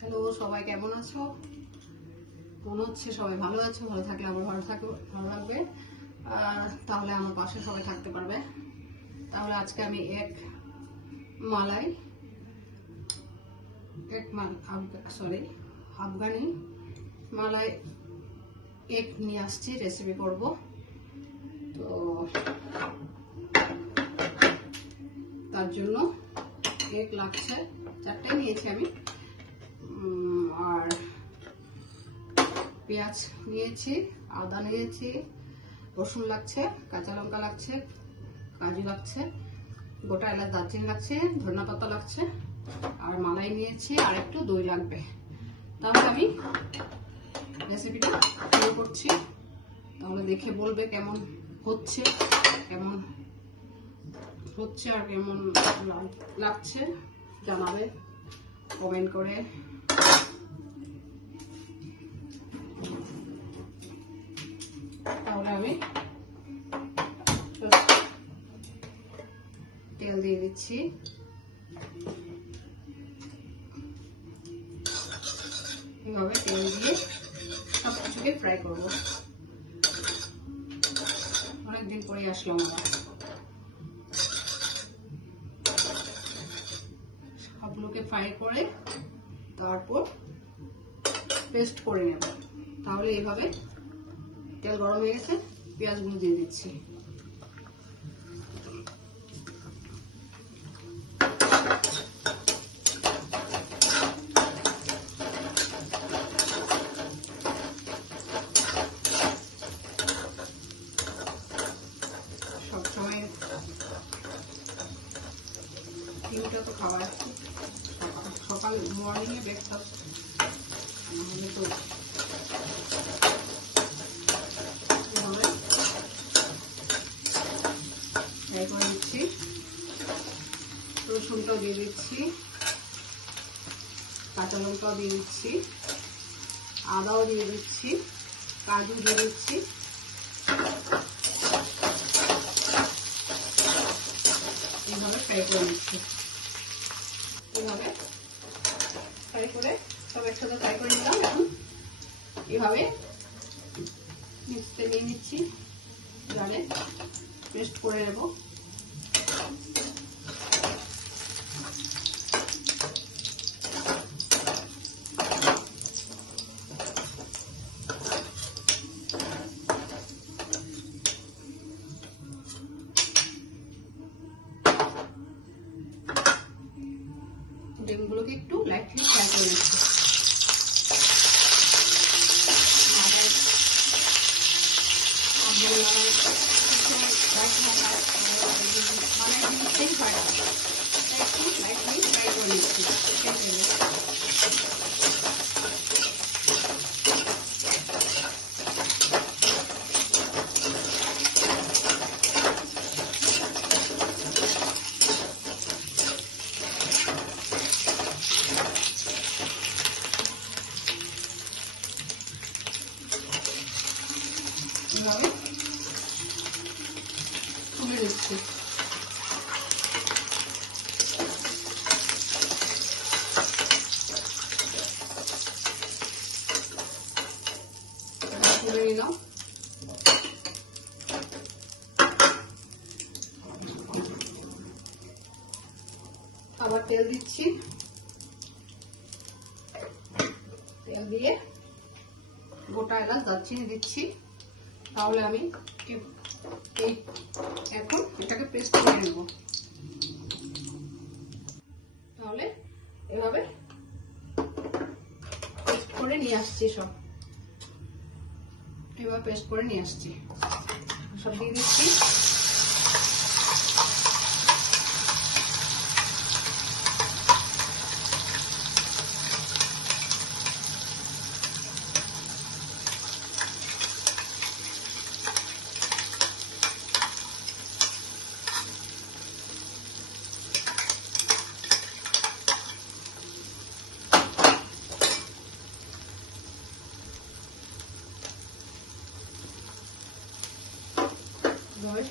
Hello, সবাই কেমন আছো? মনে হচ্ছে সবাই ভালো আছো। ভালো থাকলে আমার ভালো লাগবে, তাহলে আমার পাশে সবাই থাকতে পারবে। তাহলে আজকে আমি আফগানি মালাই কেক নিয়ে আসছি, রেসিপি করব। তো তার জন্য কেক লাগছে, 4টে নিয়েছি আমি। আর পেঁয়াজ নিয়েছি, আদা নিয়েছি, রসুন লাগছে, কাঁচা লঙ্কা লাগছে, কাজু লাগছে, গোটা এলাচ, দারচিনি লাগছে, ধনিয়া পাতা লাগছে, আর মালাই নিয়েছি, আর একটু দই লাগবে। তাহলে আমি রেসিপিটা শুরু করছি। তাহলে দেখে বলবে কেমন হচ্ছে আর কেমন লাগছে, জানাবে কমেন্ট করে। তাহলে আমি তেল দিয়ে দিচ্ছি। এভাবে তেল দিয়ে সব কিছুকে ফ্রাই করব। অনেকদিন পরে আসলাম আমরা। সবগুলোকে ফ্রাই করে তারপর পেস্ট করে নেব। তাহলে এইভাবে তেল গরম হয়ে গেছে, পেঁয়াজগুলো দিয়ে দিচ্ছি। সবসময় তিনটা তো খাবার, সকাল মর্নিংয়ে ব্রেকফাস্ট, নাহলে তো ফ্রাই করে দিচ্ছি। রসুনটাও দিয়ে দিচ্ছি, কাঁচা লঙ্কাও দিয়ে দিচ্ছি, আদাও দিয়ে দিচ্ছি, কাজু দিয়ে দিচ্ছি। এইভাবে ফ্রাই করে নিচ্ছি। এইভাবে ফ্রাই করে সব একসাথে ফ্রাই করে নিলাম। এখন এইভাবে মিক্সিতে নিয়ে নিচ্ছি, জালে পেস্ট করে নেব। ডিমগুলোকে একটু লাইটলি ফ্রাই করে নিচ্ছি। এভাবে তুলে দিচ্ছি। তুলে নিলাম। আবার তেল দিচ্ছি। তেল দিয়ে গোটা এলাচ, দারচিনি দিচ্ছি। তাহলে আমি এখন এটাকে পেস্ট করে নেব। তাহলে এভাবে পেস্ট করে নিয়ে আসছি, সব এভাবে পেস্ট করে নিয়ে আসছি। সব দিয়ে দিচ্ছি।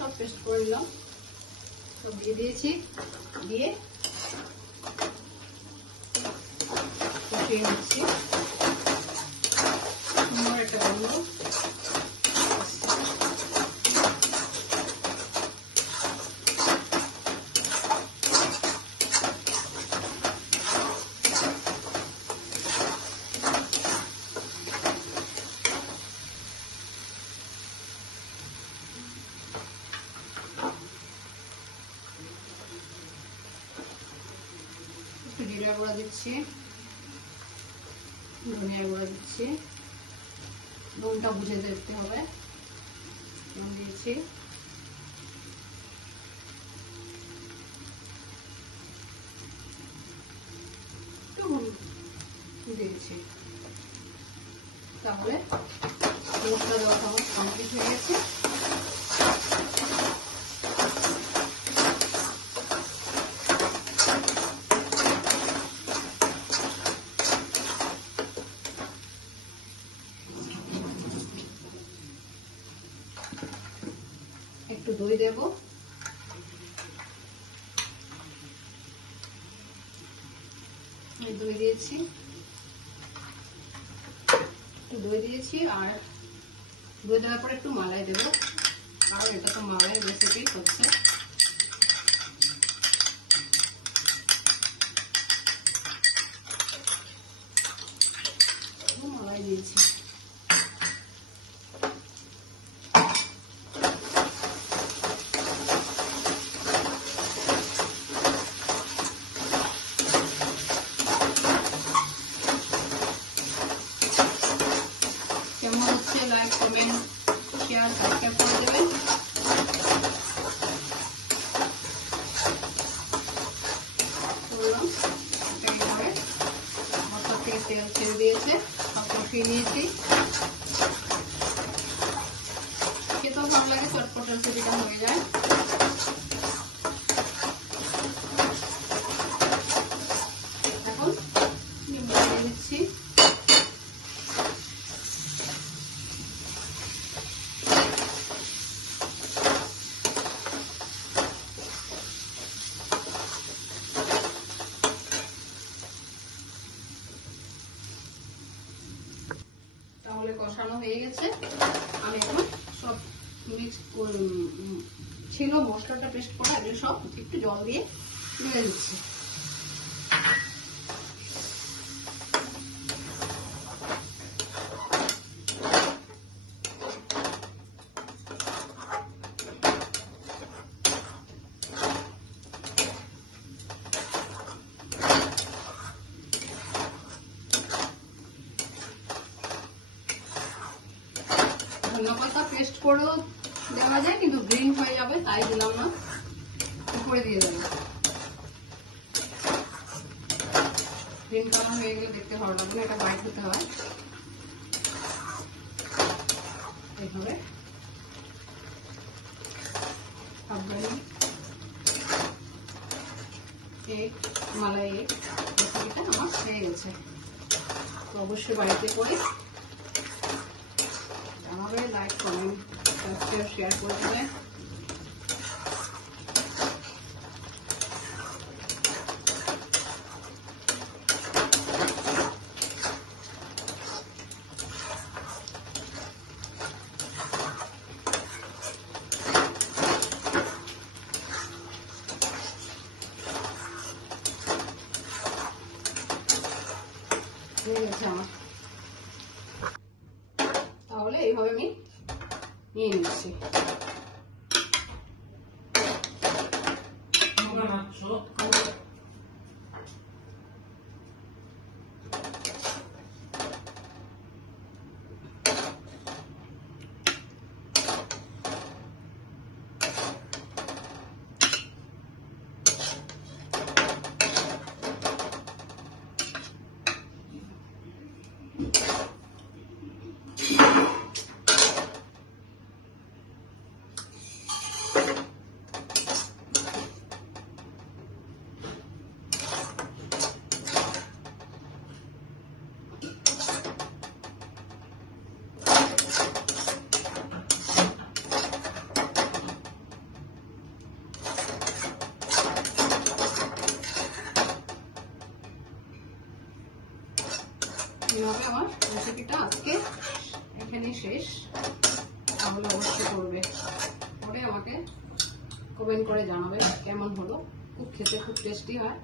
সব পেস্ট করে নিলাম, সব দিয়ে দিয়েছি। দিয়ে কষিয়ে নিচ্ছি। সুন্দর একটা গন্ধ। একটু জিরা গুঁড়া দিচ্ছি, ধনিয়া গুঁড়া দিচ্ছি, নুনটা বুঝে দেখতে হবে। নুন দিয়েছি, দিয়েছি। তাহলে মশলা দেওয়াটা আমার কমপ্লিট হয়ে গেছে। একটু দই দেব, দই দিয়েছি, একটু দই দিয়েছি। আর দই দেওয়ার পরে একটু মালাই দেবো, কারণ এটা তো মালাই রেসিপি হচ্ছে। মালাই দিয়েছি। কেমন হচ্ছে লাইক, কমেন্ট, শেয়ার, সাবস্ক্রাইব করে দেবেন। এইভাবে মশলা থেকে তেল ছেড়ে দিয়েছে, সব কষিয়ে নিয়েছি। খেতেও ভালো লাগে, চটপট রেসিপিটা হয়ে যায়। এখন নিম্বু দিয়ে দিচ্ছি। তাহলে কষানো হয়ে গেছে। আমি এখন সব মিক্স ছিল মশলাটা পেস্ট করা, এগুলো সব একটু জল দিয়ে মিলে দিচ্ছি। ধনেপাতা পেস্ট করেও দেওয়া যায়, কিন্তু গ্রিন হয়ে যাবে, তাই দিলাম না। উপরে দিয়ে দেবো, গ্রিন কালার হয়ে গেলে দেখতে ভালো লাগবে, এটা বাইট হতে হয়। এইভাবে আফগানি এগ, মালাই এগ রেসিপিটা আমার হয়ে গেছে। তো অবশ্যই বাড়িতে করে জানাবে, লাইক, কমেন্ট, সাবস্ক্রাইব, শেয়ার করে দেবে। হয়ে গেছে আমার। তাহলে এইভাবে আমি নিয়ে নিচ্ছি। এইভাবে আমার রেসিপিটা আজকে এখানেই শেষ। তাহলে অবশ্যই করবে, করে আমাকে কমেন্ট করে জানাবে কেমন হলো। খুব খেতে খুব টেস্টি হয়।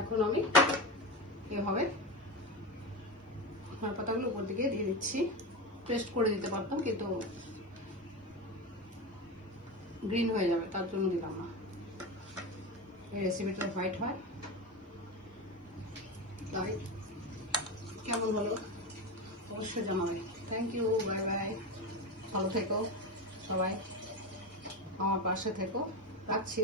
এখন আমি এভাবে ধনে পাতাগুলো উপর দিকে দিয়ে দিচ্ছি। পেস্ট করে দিতে পারতাম কিন্তু গ্রিন হয়ে যাবে, তার জন্য দিলাম না। এই রেসিপিটা হোয়াইট হয়, তাই কেমন হলো অবশ্যই জানাবে। Thank you, bye bye. ভালো থেকো সবাই, আমার পাশে থেকো, রাখছি।